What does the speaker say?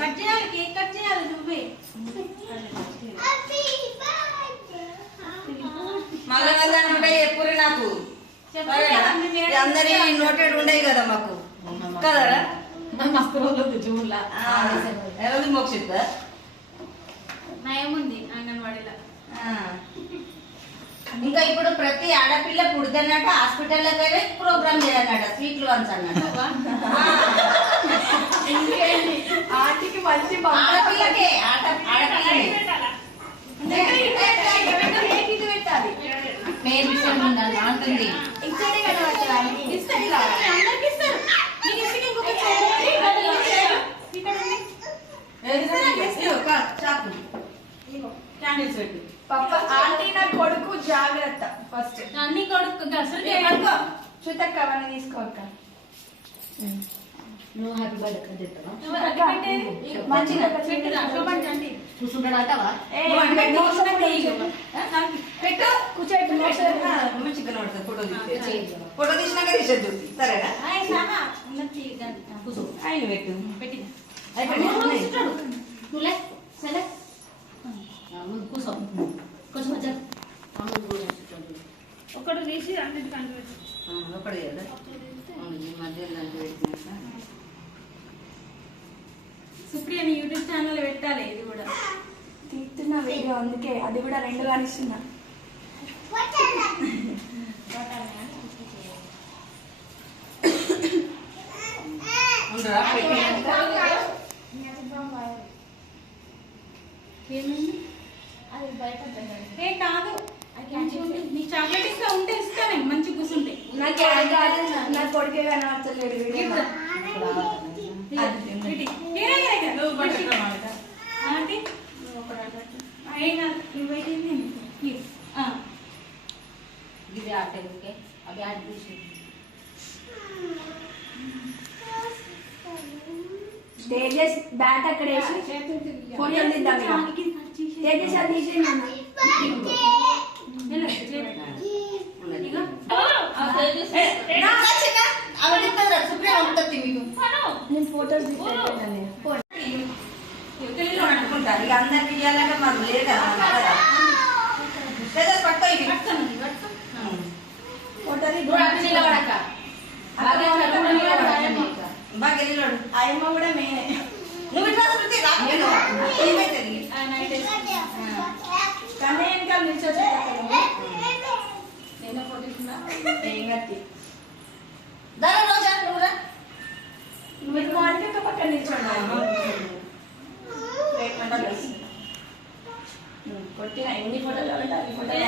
Cut చేయాలి, cake cut చేయాలి నువ్వే. మళ్ళీ ఉంటాయి ఎప్పుడు నాకు అందరి నోటెడ్ ఉండేవి కదా మాకు కదరా. మస్తు రోజులు జూన్లా ఎవరి మోక్షిత నయముంది అంగన్వాడీలో. ఇంకా ఇప్పుడు ప్రతి ఆడపిల్ల పుడితేనట హాస్పిటల్లో వెళ్ళి ప్రోగ్రామ్ చేయాలన్నట, స్వీట్లు వంచ అన్నట. ఆంటీకి మంచి ఆడపిల్లకే పెట్టాలి. పేరు విషయం ఉండాలి అంటుంది. ఇచ్చే కదా అందరికి ఇస్తారు. క్యాండిల్స్ పెట్టి పప్ప ఆంటీ నా కొడుకు జాగ్రత్త. ఫస్ట్ అన్ని కొడుకు చుట్టక్క అవన్నీ తీసుకోక. నువ్వు హ్యాపీ బర్త్డే చెప్తావా? మంచిగా కూర్చుంటాడు అంటావా? పెట్టు కూర్చోబెట్టు. మంచిగా నడుతుంది. ఫోటో తీసినాక తీసేద్దు. సరేనా? కూర్చో. ఆయన పెట్టు. పెట్టి కూర్చో. కొంచెం మధ్య ఒకటి తీసి అన్నిటి ఒకటి మధ్యలో పెట్టినాక సుప్రియని యూట్యూబ్ ఛానల్ పెట్టాలి. ఇది కూడా తీస్తున్నా వీడియో, అందుకే అది కూడా 2 కానిస్తున్నా. ఏ కాదు, నీ చాక్లెట్ ఇస్తా ఉంటే ఇస్తానే మంచి కూర్చుంటే. నా కొడుకే కనబడతలేడు వీడియో. తేజస్ బ్యాట్ అక్కడ వేసి ఫోటోలు తీద్దాం. తేజస్ అది తీసేయండి. నేను ఫోటోస్ అనుకుంటారు ఇక అందరికి ఇవ్వాలంటే మాకు లేదా పట్టు ఇది బాగా వెళ్ళాడు. ఆయమ్మ కూడా మేనే. నువ్వు ఇట్లా ఏమైతుంది కన్నయ్య వెనకాల నిల్చొచ్చు. దాని రోజా నువ్వురా మీరు మార్కెట్ పక్కన నిల్చోండి. కొట్టిన ఎన్ని ఫోటోలు కావాలంటే అన్ని ఫోటోలు